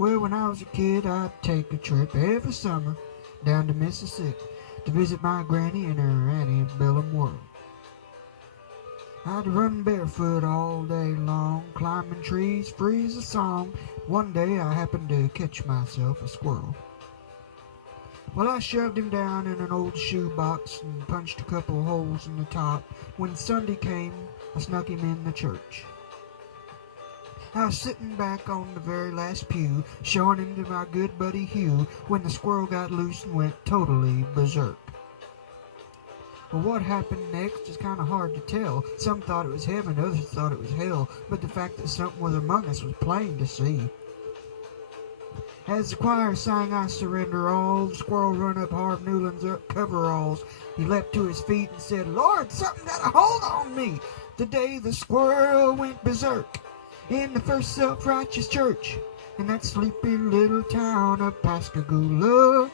Well, when I was a kid, I'd take a trip every summer down to Mississippi to visit my granny and her antebellum world. I'd run barefoot all day long, climbing trees free as a song. One day I happened to catch myself a squirrel. Well, I shoved him down in an old shoebox and punched a couple holes in the top. When Sunday came, I snuck him in the church. I was sitting back on the very last pew, showing him to my good buddy Hugh, when the squirrel got loose and went totally berserk. Well, what happened next is kind of hard to tell. Some thought it was heaven, others thought it was hell, but the fact that something was among us was plain to see. As the choir sang "I Surrender All," the squirrel run up Harv Newland's coveralls. He leapt to his feet and said, "Lord, something got a hold on me." The day the squirrel went berserk in the first self-righteous church in that sleepy little town of Pascagoula.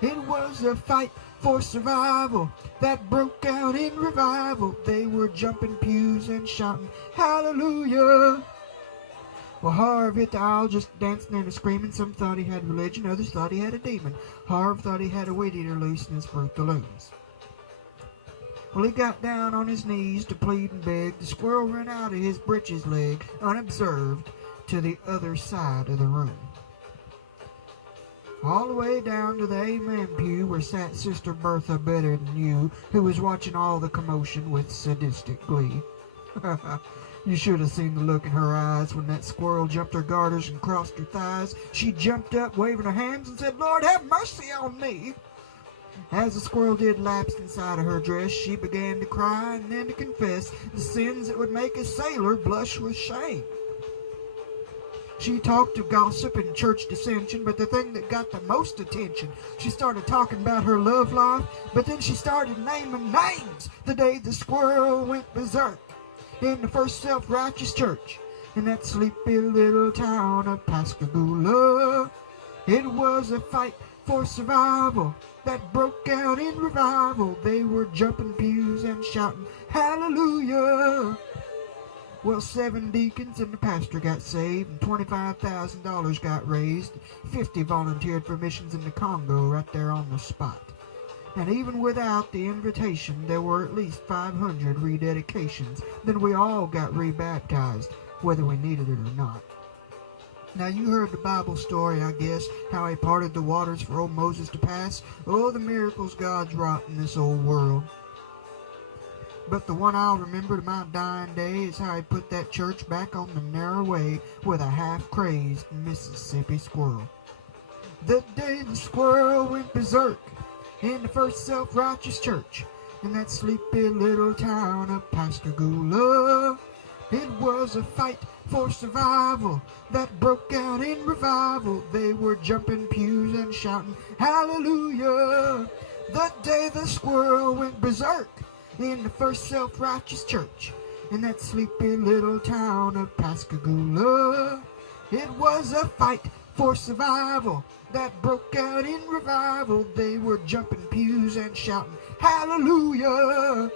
It was a fight for survival that broke out in revival. They were jumping pews and shouting hallelujah. Well, Harv hit the aisle just dancing and screaming. Some thought he had religion, others thought he had a demon. Harv thought he had a weed eater loose in his Fruit the Looms. Well, he got down on his knees to plead and beg. The squirrel ran out of his breeches leg, unobserved, to the other side of the room. All the way down to the amen pew where sat Sister Bertha Better Than You, who was watching all the commotion with sadistic glee. You should have seen the look in her eyes when that squirrel jumped her garters and crossed her thighs. She jumped up, waving her hands, and said, "Lord, have mercy on me." As the squirrel did laps inside of her dress, she began to cry and then to confess the sins that would make a sailor blush with shame. She talked of gossip and church dissension, but the thing that got the most attention, she started talking about her love life, but then she started naming names. The day the squirrel went berserk in the first self-righteous church in that sleepy little town of Pascagoula. It was a fight for survival that broke out in revival. They were jumping pews and shouting hallelujah. Well, 7 deacons and the pastor got saved, and $25,000 got raised. 50 volunteered for missions in the Congo right there on the spot. And even without the invitation, there were at least 500 rededications. Then we all got rebaptized, whether we needed it or not. Now, you heard the Bible story, I guess, how he parted the waters for old Moses to pass. Oh, the miracles God's wrought in this old world. But the one I'll remember to my dying day is how he put that church back on the narrow way with a half-crazed Mississippi squirrel. The day the squirrel went berserk in the first self-righteous church in that sleepy little town of Pascagoula. It was a fight for survival that broke out in revival. They were jumping pews and shouting hallelujah. The day the squirrel went berserk in the first self-righteous church in that sleepy little town of Pascagoula. It was a fight for survival that broke out in revival. They were jumping pews and shouting hallelujah.